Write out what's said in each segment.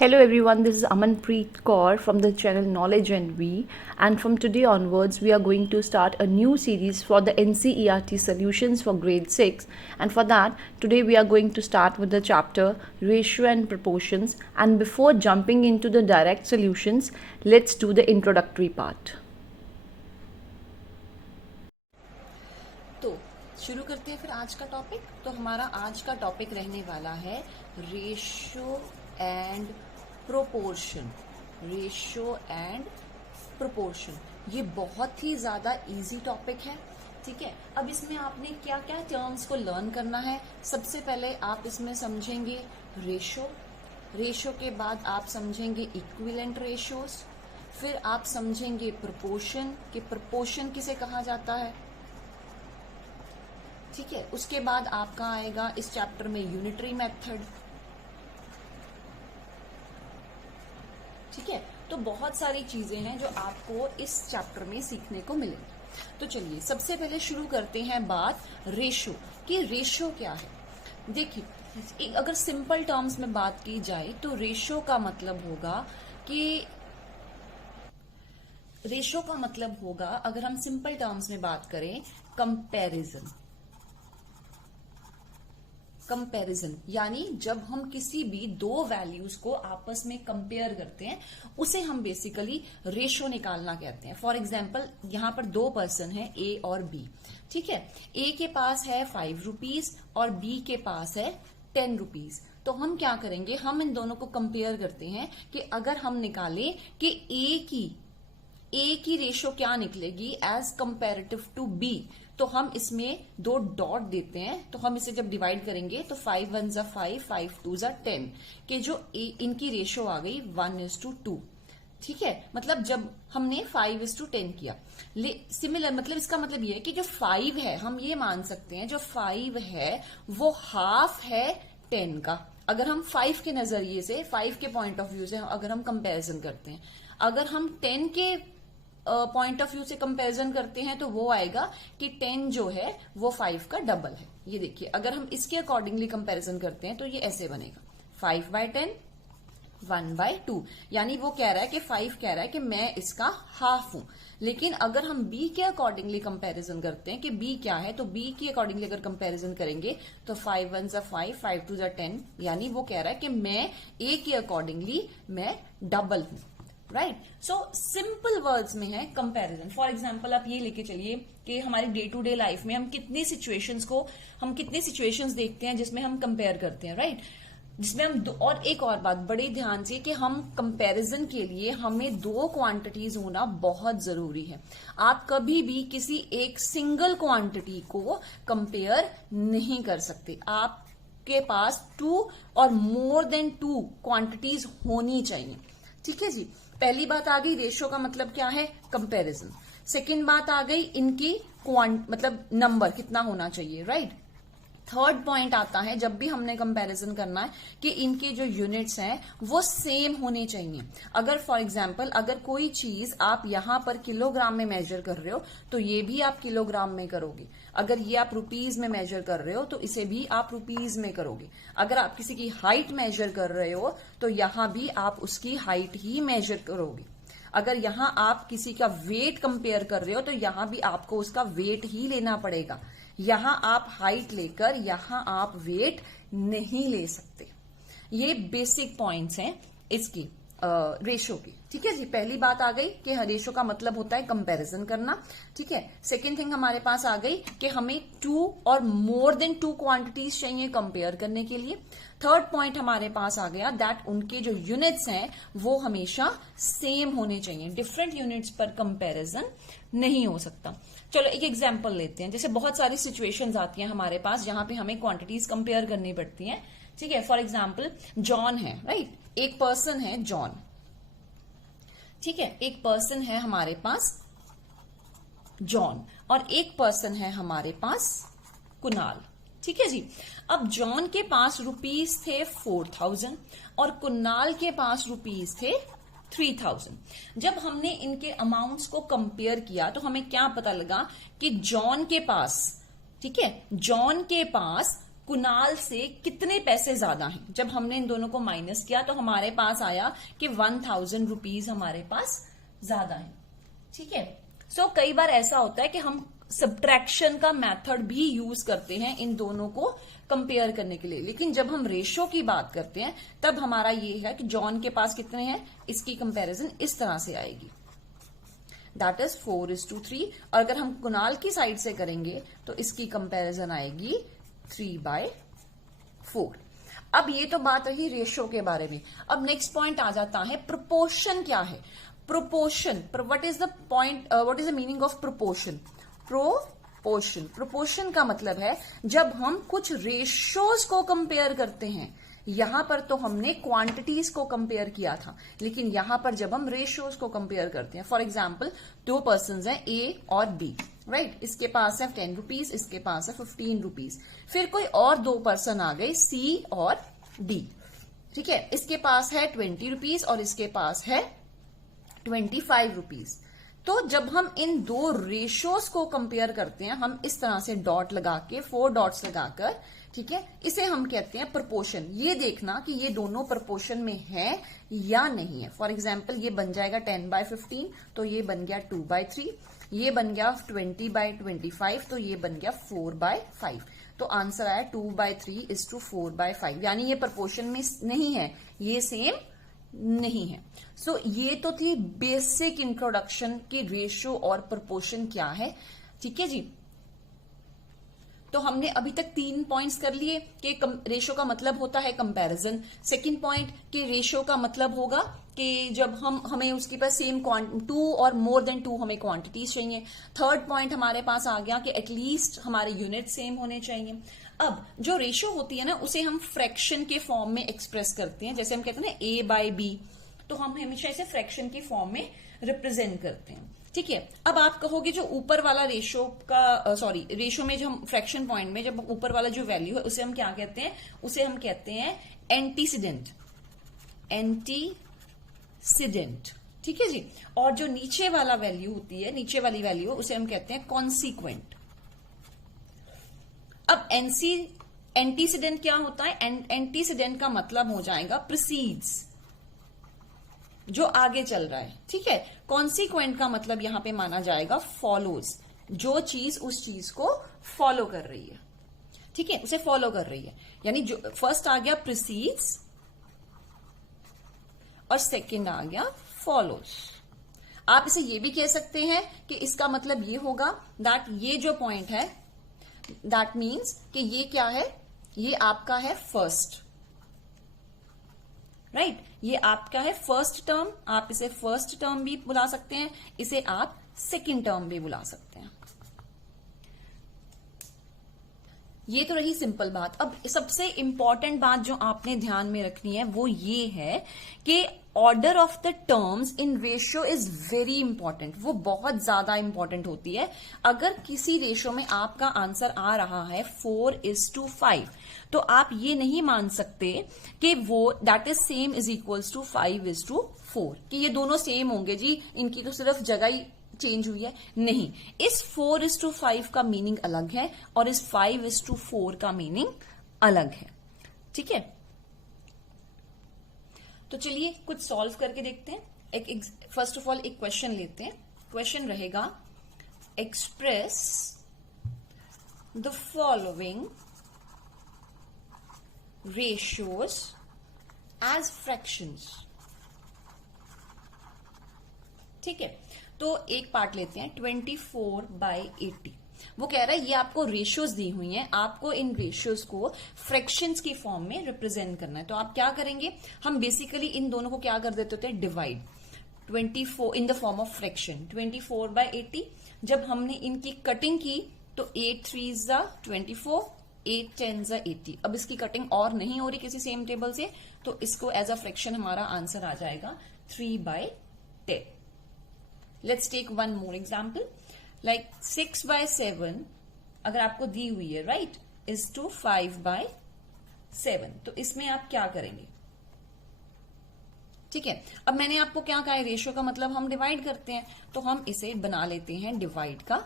Hello everyone, this is Amanpreet Kaur from the channel Knowledge and We, and from today onwards we are going to start a new series for the NCERT solutions for grade 6, and for that today we are going to start with the chapter Ratio and Proportions. And before jumping into the direct solutions, let's do the introductory part. तो शुरू करते हैं फिर आज का topic. तो हमारा आज का टॉपिक रहने वाला है ratio and proportion. Ratio and proportion ये बहुत ही ज्यादा इजी टॉपिक है। ठीक है, अब इसमें आपने क्या क्या टर्म्स को लर्न करना है। सबसे पहले आप इसमें समझेंगे रेशियो। रेशियो के बाद आप समझेंगे इक्विवेलेंट रेशियोज। फिर आप समझेंगे प्रोपोर्शन कि प्रोपोर्शन किसे कहा जाता है। ठीक है, उसके बाद आपका आएगा इस चैप्टर में यूनिटरी मेथड। ठीक है, तो बहुत सारी चीजें हैं जो आपको इस चैप्टर में सीखने को मिलेंगी। तो चलिए सबसे पहले शुरू करते हैं बात रेशियो की। रेशियो क्या है? देखिए, अगर सिंपल टर्म्स में बात की जाए तो रेशियो का मतलब होगा अगर हम सिंपल टर्म्स में बात करें कंपैरिजन, यानी जब हम किसी भी दो वैल्यूज को आपस में कंपेयर करते हैं उसे हम बेसिकली रेशियो निकालना कहते हैं। फॉर एग्जाम्पल यहां पर दो पर्सन है ए और बी। ठीक है, ए के पास है 5 रुपीज और बी के पास है 10 रुपीज। तो हम क्या करेंगे, हम इन दोनों को कंपेयर करते हैं कि अगर हम निकालें कि ए की रेशियो क्या निकलेगी एज कंपेरेटिव टू बी, तो हम इसमें दो डॉट देते हैं। तो हम इसे जब डिवाइड करेंगे तो 5 1 जा 5, 5 2 जा 10 के जो इनकी रेशियो आ गई 1:2। ठीक है, मतलब जब हमने 5:10 किया। सिमिलर मतलब इसका मतलब ये है कि जो 5 है, हम ये मान सकते हैं जो 5 है वो हाफ है 10 का। अगर हम 5 के नजरिए से, 5 के पॉइंट ऑफ व्यू से अगर हम कंपेरिजन करते हैं, अगर हम 10 के पॉइंट ऑफ व्यू से कंपैरिजन करते हैं तो वो आएगा कि 10 जो है वो 5 का डबल है। ये देखिए, अगर हम इसके अकॉर्डिंगली कंपैरिजन करते हैं तो ये ऐसे बनेगा 5/10 1/2, यानी वो कह रहा है कि 5 कह रहा है कि मैं इसका हाफ हूं। लेकिन अगर हम बी के अकॉर्डिंगली कंपैरिजन करते हैं कि बी क्या है, तो बी के अकॉर्डिंगली अगर कंपैरिजन करेंगे तो 5 1 जा 5, 5 2 जा 10, यानी वो कह रहा है कि मैं ए के अकॉर्डिंगली मैं डबल हूं। राइट, सो सिंपल वर्ड्स में है कंपैरिजन। फॉर एग्जाम्पल आप ये लेके चलिए कि हमारी डे टू डे लाइफ में हम कितनी सिचुएशंस देखते हैं जिसमें हम कंपेयर करते हैं। राइट, जिसमें हम और एक और बात बड़े ध्यान से कि हम कंपैरिजन के लिए हमें दो क्वांटिटीज होना बहुत जरूरी है। आप कभी भी किसी एक सिंगल क्वांटिटी को कंपेयर नहीं कर सकते। आपके पास 2 और मोर देन 2 क्वांटिटीज होनी चाहिए। ठीक है जी, पहली बात आ गई रेशियो का मतलब क्या है, कंपैरिजन। सेकंड बात आ गई इनकी मतलब नंबर कितना होना चाहिए। राइट, थर्ड पॉइंट आता है जब भी हमने कंपैरिजन करना है कि इनके जो यूनिट्स हैं वो सेम होने चाहिए। अगर फॉर एग्जांपल अगर कोई चीज आप यहां पर किलोग्राम में मेजर कर रहे हो तो ये भी आप किलोग्राम में करोगे। अगर ये आप रुपीज में मेजर कर रहे हो तो इसे भी आप रुपीज में करोगे। अगर आप किसी की हाइट मेजर कर रहे हो तो यहां भी आप उसकी हाइट ही मेजर करोगे। अगर यहां आप किसी का वेट कंपेयर कर रहे हो तो यहां भी आपको उसका वेट ही लेना पड़ेगा। यहां आप हाइट लेकर यहां आप वेट नहीं ले सकते। ये बेसिक पॉइंट्स हैं इसकी रेशियो की। ठीक है जी, पहली बात आ गई कि रेशियो का मतलब होता है कंपैरिजन करना। ठीक है, सेकंड थिंग हमारे पास आ गई कि हमें 2 और मोर देन 2 क्वांटिटीज चाहिए कंपेयर करने के लिए। थर्ड पॉइंट हमारे पास आ गया दैट उनके जो यूनिट्स हैं वो हमेशा सेम होने चाहिए। डिफरेंट यूनिट्स पर कंपैरिजन नहीं हो सकता। चलो एक एग्जांपल लेते हैं। जैसे बहुत सारी सिचुएशंस आती हैं हमारे पास जहां पे हमें क्वांटिटीज कंपेयर करनी पड़ती हैं। ठीक है, फॉर एग्जांपल जॉन है। राइट, एक पर्सन है जॉन। ठीक है, एक पर्सन है हमारे पास जॉन और एक पर्सन है हमारे पास कुणाल। ठीक है जी, अब जॉन के पास रुपीज थे 4000 और कुणाल के पास रुपीज थे 3000। जब हमने इनके अमाउंट्स को कंपेयर किया तो हमें क्या पता लगा कि जॉन के पास, ठीक है, जॉन के पास कुणाल से कितने पैसे ज्यादा हैं। जब हमने इन दोनों को माइनस किया तो हमारे पास आया कि 1000 रुपीज हमारे पास ज्यादा है। ठीक है, सो कई बार ऐसा होता है कि हम सब्ट्रैक्शन का मेथड भी यूज करते हैं इन दोनों को कंपेयर करने के लिए, लेकिन जब हम रेशो की बात करते हैं तब हमारा ये है कि जॉन के पास कितने हैं, इसकी कंपैरिजन इस तरह से आएगी, दैट इज 4:3। और अगर हम कुणाल की साइड से करेंगे तो इसकी कंपैरिजन आएगी 3/4। अब ये तो बात रही रेशो के बारे में। अब नेक्स्ट पॉइंट आ जाता है प्रोपोर्शन क्या है। Proportion, what is the point, what is the meaning of proportion. Proportion का मतलब है जब हम कुछ रेशियोज को कंपेयर करते हैं। यहां पर तो हमने क्वांटिटीज को कंपेयर किया था, लेकिन यहां पर जब हम रेशियोज को कंपेयर करते हैं, फॉर एग्जाम्पल 2 पर्सन हैं ए और बी, राइट, इसके पास है 10 रुपीज, इसके पास है 15 रुपीज। फिर कोई और 2 पर्सन आ गए सी और डी, ठीक है, इसके पास है 20 रुपीज और इसके पास है 25 रुपीज। तो जब हम इन दो रेशियोज को कंपेयर करते हैं, हम इस तरह से डॉट लगा के, 4 डॉट्स लगाकर, ठीक है, इसे हम कहते हैं प्रोपोर्शन। ये देखना कि ये दोनों प्रोपोर्शन में है या नहीं है। फॉर एग्जाम्पल ये बन जाएगा 10/15, तो ये बन गया 2/3, ये बन गया 20/25, तो ये बन गया 4/5। तो आंसर आया 2/3:4/5, यानी ये प्रोपोर्शन में नहीं है, ये सेम नहीं है। सो ये तो थी बेसिक इंट्रोडक्शन कि रेशियो और प्रोपोर्शन क्या है। ठीक है जी, तो हमने अभी तक 3 पॉइंट्स कर लिए कि रेशियो का मतलब होता है कंपैरिजन। सेकंड पॉइंट कि रेशियो का मतलब होगा कि जब हमें उसके पास सेम 2 और मोर देन 2 हमें क्वांटिटीज चाहिए। थर्ड पॉइंट हमारे पास आ गया कि एटलीस्ट हमारे यूनिट सेम होने चाहिए। अब जो रेशियो होती है ना, उसे हम फ्रैक्शन के फॉर्म में एक्सप्रेस करते हैं। जैसे हम कहते हैं ना A/B, तो हम हमेशा इसे फ्रैक्शन की फॉर्म में रिप्रेजेंट करते हैं। ठीक है, अब आप कहोगे जो ऊपर वाला रेशियो का, रेशियो में जो हम फ्रैक्शन पॉइंट में जब ऊपर वाला जो वैल्यू है उसे हम क्या कहते हैं, उसे हम कहते हैं एंटीसीडेंट। एंटीसीडेंट, ठीक है जी। और जो नीचे वाला वैल्यू होती है, नीचे वाली वैल्यू, उसे हम कहते हैं कॉन्सिक्वेंट। अब एंटीसीडेंट क्या होता है? एंटीसीडेंट का मतलब हो जाएगा प्रीसीड्स, जो आगे चल रहा है। ठीक है, कॉन्सिक्वेंट का मतलब यहां पे माना जाएगा फॉलोज, जो चीज उस चीज को फॉलो कर रही है। ठीक है, उसे फॉलो कर रही है, यानी जो फर्स्ट आ गया प्रीसीड्स और सेकंड आ गया फॉलोज। आप इसे ये भी कह सकते हैं कि इसका मतलब ये होगा दैट ये जो पॉइंट है, दैट मीन्स कि ये क्या है, ये आपका है फर्स्ट, राइट, ये आपका है फर्स्ट टर्म। आप इसे फर्स्ट टर्म भी बुला सकते हैं, इसे आप सेकंड टर्म भी बुला सकते हैं। ये तो रही सिंपल बात। अब सबसे इंपॉर्टेंट बात जो आपने ध्यान में रखनी है वो ये है कि order of the terms in ratio is very important. वो बहुत ज्यादा इंपॉर्टेंट होती है। अगर किसी रेशियो में आपका आंसर आ रहा है 4:5, तो आप ये नहीं मान सकते कि वो that is same is equals to 5:4, कि ये दोनों सेम होंगे जी, इनकी तो सिर्फ जगह ही चेंज हुई है। नहीं, इस 4:5 का मीनिंग अलग है और इस 5:4 का मीनिंग अलग है। ठीक है, तो चलिए कुछ सॉल्व करके देखते हैं। फर्स्ट ऑफ ऑल एक क्वेश्चन लेते हैं। क्वेश्चन रहेगा, express the following ratios as fractions. ठीक है, तो एक पार्ट लेते हैं 24/80। वो कह रहा है ये आपको रेशियोज दी हुई हैं, आपको इन रेशियोज को फ्रैक्शंस की फॉर्म में रिप्रेजेंट करना है। तो आप क्या करेंगे, हम बेसिकली इन दोनों को क्या कर देते होते हैं, divide 24 in the form of fraction. 24/80 जब हमने इनकी कटिंग की तो 8 3s 24, 8 10s 80। अब इसकी कटिंग और नहीं हो रही किसी सेम टेबल से, तो इसको एज अ फ्रैक्शन हमारा आंसर आ जाएगा 3/10। Let's take one more example, like 6/7 अगर आपको दी हुई है, राइट, इज टू 5/7। तो इसमें आप क्या करेंगे? ठीक है, अब मैंने आपको क्या कहा है, रेशियो का मतलब हम डिवाइड करते हैं, तो हम इसे बना लेते हैं डिवाइड का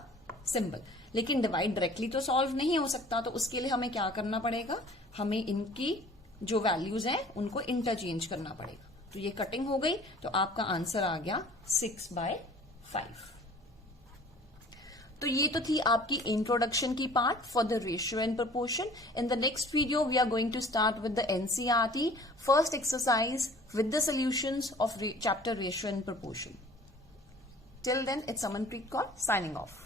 सिंबल। लेकिन डिवाइड डायरेक्टली तो सॉल्व नहीं हो सकता, तो उसके लिए हमें क्या करना पड़ेगा, हमें इनकी जो वैल्यूज हैं उनको इंटरचेंज करना पड़ेगा। तो ये कटिंग हो गई, तो आपका आंसर आ गया 6/5। तो ये तो थी आपकी इंट्रोडक्शन की part for the ratio and proportion. In the next video we are going to start with the NCERT first exercise with the solutions of chapter ratio and proportion. Till then, it's Amanpreet Kaur signing off.